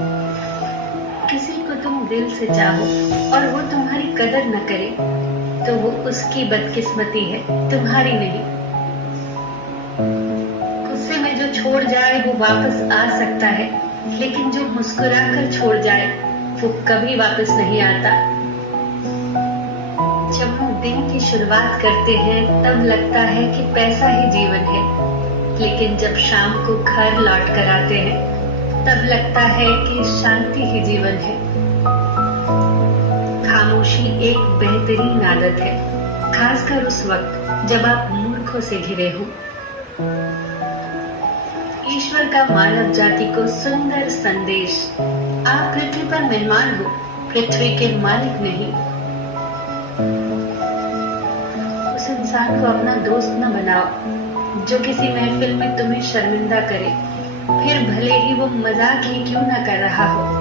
किसी को तुम दिल से चाहो और वो तुम्हारी कदर न करे तो वो उसकी बदकिस्मती है, तुम्हारी नहीं। गुस्से में जो छोड़ जाए वो वापस आ सकता है, लेकिन जो मुस्कुरा कर छोड़ जाए वो कभी वापस नहीं आता। जब हम दिन की शुरुआत करते हैं तब लगता है कि पैसा ही जीवन है, लेकिन जब शाम को घर लौट कर आते हैं तब लगता है कि शांति ही जीवन है। खामोशी एक बेहतरीन आदत है, खासकर उस वक्त जब आप मूर्खों से घिरे हो। ईश्वर का मानव जाति को सुंदर संदेश, आप पृथ्वी पर मेहमान हो, पृथ्वी के मालिक नहीं। उस इंसान को अपना दोस्त न बनाओ जो किसी महफिल में तुम्हें शर्मिंदा करे, फिर भले ही वो मजाक ही क्यों न कर रहा हो।